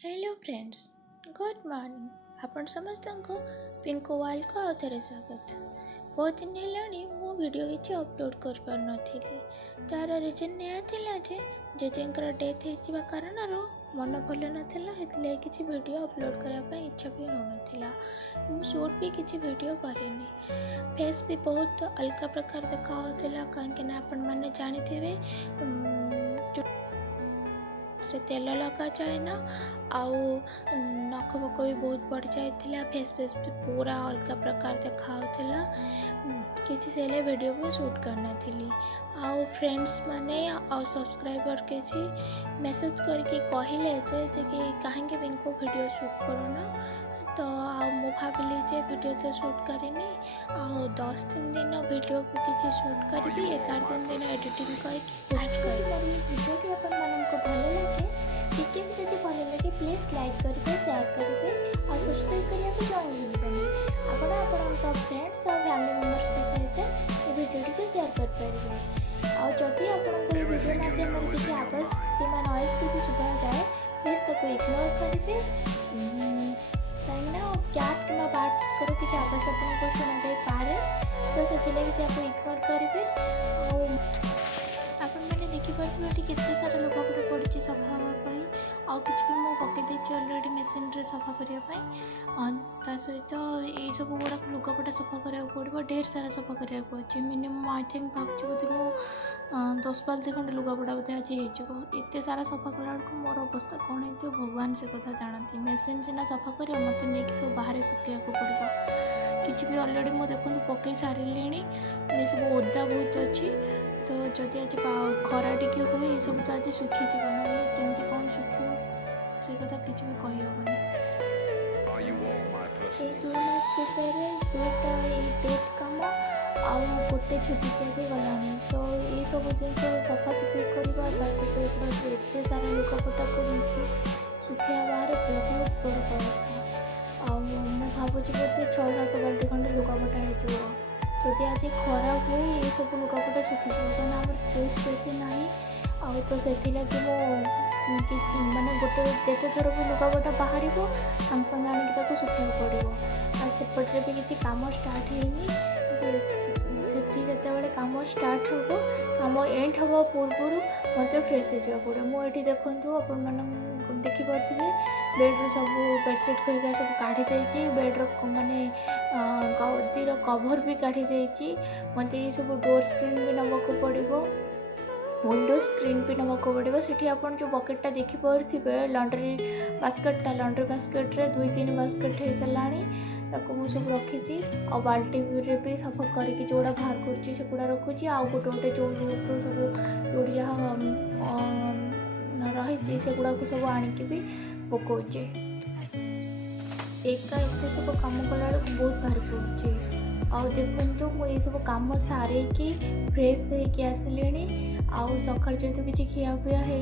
Hello friends, good morning. आपण समस्तଙ୍କୁ पिंको world को आउथरे स्वागत। बहुत दिन हेलाणी मु वीडियो किसी अपलोड कर पार नथिली। तार रीजन या थिला जे जेजेंकर डेथ हेचिबा कारणरो मन भल नथिला, हेतले किसी वीडियो अपलोड करबा पई इच्छा भी होनथिला। मु शूट भी किसी वीडियो करेनी। फेस भी बहुत अलग प्रकार देखा होतला, काहे ना आपण माने जानिथिबे तेल लगा जाए ना, आउ नख पक भी बहुत बढ़ जाता। फेस फेस भी पूरा अलग प्रकार देखा किसी से वीडियो भी शूट करना थी। आउ फ्रेंड्स माने आउ सब्सक्राइबर किसी मेसेज करके कहले जे कि कहीं इनको वीडियो शूट करोना, तो मु भाविली जे वीडियो तो शूट करेनी। 10 दिन वीडियो को किसी शूट करी, 11 दिन एडिटिंग करके पोस्ट करी। वीडियो अपन मानक भल लगे टिके भी जब भल लगे प्लीज लाइक करेंगे, शेयर करेंगे और सब्सक्राइब करने को जमा भूलबेनि। आपण फ्रेंड्स और फैमिली मेंबर्स के सहित वीडियो को शेयर कर पारे। और जदि आपको वीडियो माध्यम किसी आवाज कि नॉइज किसी शुभा जाए प्लीज ताको इग्नोर करेंगे, कहीं कैट कि बार्ड्स करो किसी आवाज आपको शुणा जाए पारे, तो से आपको इग्नोर करेंगे। आपण मैंने देखिपे केते सारा लुगापटा पड़ी सफा हाँपाई, आउ कि भी पकई देती अलरेडी मेसीन रे सफा करने। ता सहित ये सब गुड़ाक लुगापटा सफा करा पड़ो, ढेर सारा सफा करा अच्छे। मिनिमम आई थिंक भावुँ बोधे मो 10 बाल्टी खंडे लुगापटा बोधे आज होते सारा सफा कला मोर अवस्था कौन हो भगवान से कथा जानती। मेसीन सीना सफा कर मत नहीं सब बाहर पकड़ा पड़ो। किसी भी अलरेडी मुझे देखो पकई सारे ये सब ओदा बहुत अच्छी, तो जदि आज खरा टी हुए ये सब तो आज सुखीज ना केमती कौन सुखी से कथा किसी भी कहीहबनी। 2 मास भितर 2टा डेथ कम आउ गोटे छुट्टी भी गलानी, तो ये सब जिन सफासफी करवा सहित एत सारा लुगापटा को सुखिया बाहर बहुत बड़ कथा। मुझे बोधे 6-7 बाल्टी खंडे लुगापटा हो। जदि आज खरा हुए ये सब लुगापटा सुखीज, कहना आम स्पेस बेसी ना, आउ तो से माने गोटे जिते थर भी लुगापटा बाहर सांगे सांगे आणिक सुखा पड़ो। सेपटे भी किसी कम स्टार्ट होते कम स्टार्ट हम कम एंड हम पूर्व मत फ्रेश हो पड़ो। मुझे देखूँ आपण देखिपे बेड्रु सब बेडसीट खरिका सब काढ़ी देती, बेड्र माने गदीर कभर भी काढ़ी देती। मत ये सब डोर स्क्रीन भी नवाक पड़ो, विंडो स्क्रीन भी नवाक पड़ो। से आप जो बकेटा देखिपे लॉन्ड्री बास्केट्रे 2-3 बास्केट हो सारा मुझे सब रखी। आ बाल्टी भी सफा करके जोड़ा बाहर करुँचा रखुची। आउ गोटे गोटे जो सब जहाँ रही से गुड़ाक सब आणिकी भी पकाऊे। एका एत सब कम कला बहुत भारी पड़ुचे। आउ देखु मुझे सब कम सारे फ्रेश होके आसिले। आउ सकाल जेहतु किसी खियापिया है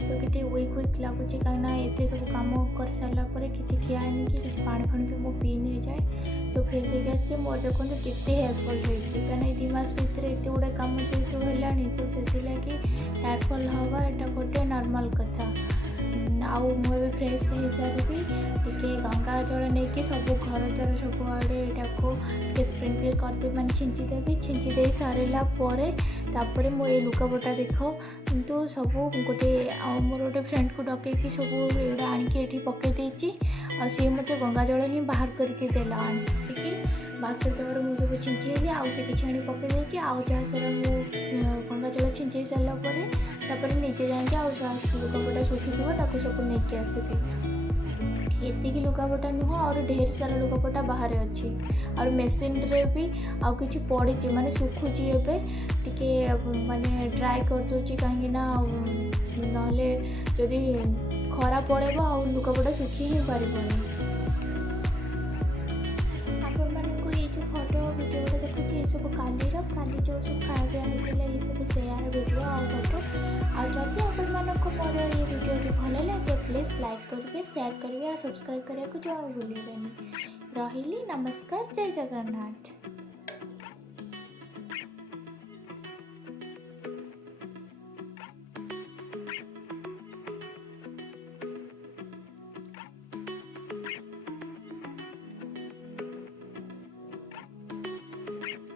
तो कितने वीक लगुच, कहीं एत सब कम कर सारापर किसी खियानी कि पानी फाणी भी मो पी नहीं जाए, तो फ्रेश होकर मोर देखो केते हेयरफॉल होती। कहीं 2 मास भितर एत गुड़ा कम जेहतु है, तो से हेयरफॉल हवा यहाँ गोटे नॉर्मल कथा। आउ मुझे फ्रेश हो सारी टे गंगा जल नहीं सब घर द्वार सब आड़े यहाँ स्प्रिंकल करदे मैंने छिंचीदेवी। छिंचीदे सारा पर मुझे लुगापटा देख किंतु सब गोटे मोर गोटे फ्रेंड को डकैकी सब एटा आणिकी पकई सी मत गंगा जल ही बाहर करके देला आसिकी बाहर करदेवर मुझे सब छिंचेली। आउ से किसी आनी पकई आउ जहाँ सारा गंगा जल छिंचे सारापर निजे जाए लुगापटा सुखी थो सब नहीं आसबी। एतिक लुगापटा नुह और ढेर सारा लुगापटा बाहर अच्छी। और मेसीन रे भी आउ किछि पड़ी माने सुखुची एबे टिके माने ड्राई कर दोची, कहीं ना जदि खरा पड़े आउ लुगापटा सुखी ही पारिबनी। आपण मानक ये जो फोटो वीडियो देखुची ये सब काली जो सब खाया होता ये सब शेयर वीडियो आउ फोटो। आ जदि आपण मानक मोर ये वीडियो भल लगे प्लीज लाइक करेंगे, शेयर करेंगे और सब्सक्राइब करने को जमा भूलबेनि। रही नमस्कार, जय जगन्नाथ।